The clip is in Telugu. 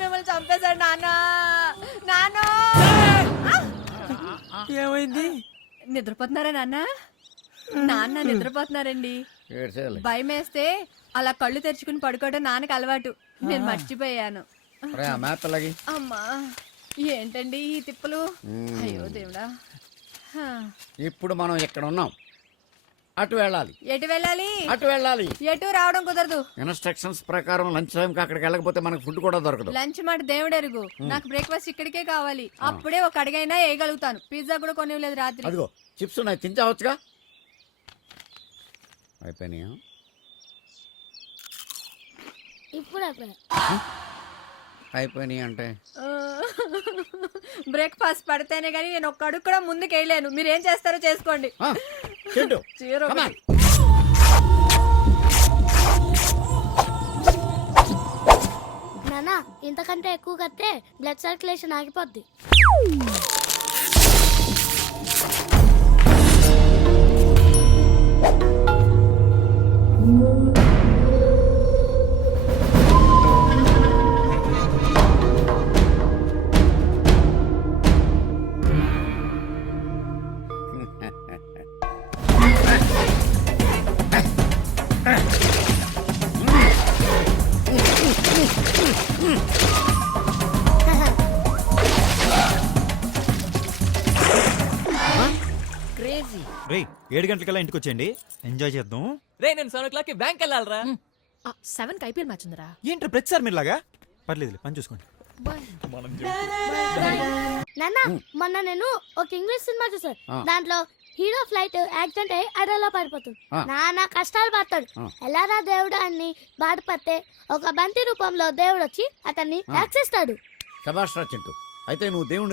మిమ్మల్ని చంపేశాడు నాన్న. నాన్న ఏమైంది? నిద్రపోతున్నారా నాన్న? నాన్న నిద్రపోతున్నారండి. భయం వేస్తే అలా కళ్ళు తెరుచుకుని పడుకోవడం నాన్నకి అలవాటు. నేను మర్చిపోయాను. అమ్మా ఏంటండి ఈ తిప్పలు? అయ్యో దేవుడా. ఇప్పుడు మనం ఇక్కడ ఉన్నాం, అటు వెళ్ళాలి. ఎటు వెళ్ళాలి? అటు వెళ్ళాలి. ఎటు రావడం కుదరదు. ఇన్స్ట్రక్షన్స్ ప్రకారం లంచ్ టైంకి అక్కడికి వెళ్ళకపోతే మనకు ఫుడ్ కూడా దొరకదు. లంచ్ మాట దేవుడు ఎరుగు. నాకు బ్రేక్ఫాస్ట్ ఇక్కడికే కావాలి. అప్పుడే ఒక అడిగైనా వేయగలుగుతాను. పిజ్జా కూడా కొనివ్వలేదు రాత్రి. అదిగో చిప్స్ ఉన్నాయి, తింటావచ్చుగా. అయిపోయినాయా? ఇప్పుడు అయిపోయినాయి అంటే బ్రేక్ఫాస్ట్ పడితేనే గానీ నేను ఒక్క అడుగు కూడా ముందుకు వెళ్ళాను. మీరేం చేస్తారో చేసుకోండి. నానా ఇంతకంటే ఎక్కువ కడితే బ్లడ్ సర్క్యులేషన్ ఆగిపోద్ది. రే 7 గంటలకల్లా ఇంటికి వచ్చేయండి, ఎంజాయ్ చేద్దాం. రే నేను 7 o'clock బ్యాంక్ వెళ్ళాలరా. 7 ఐపీఎల్ మ్యాచ్ ఉందిరా. ఏంట్రా ప్రతిసారి మీరులాగా? పర్లేదు పని చూసుకోండి. నాన్న మొన్న నేను ఒక ఇంగ్లీష్ సినిమా చూసాను. దాంట్లో హీరో ఫ్లైట్ యాక్సిడెంట్ అయ్యి అడవిలో పడిపోతుంది. నాన్న కష్టాలు పడతాడు. ఎలారా దేవుడు అని బాధపడితే ఒక బంతి రూపంలో దేవుడు వచ్చి అతన్ని రక్షిస్తాడు. శభాష్ రా చింటూ. అయితే నువ్వు దేవుని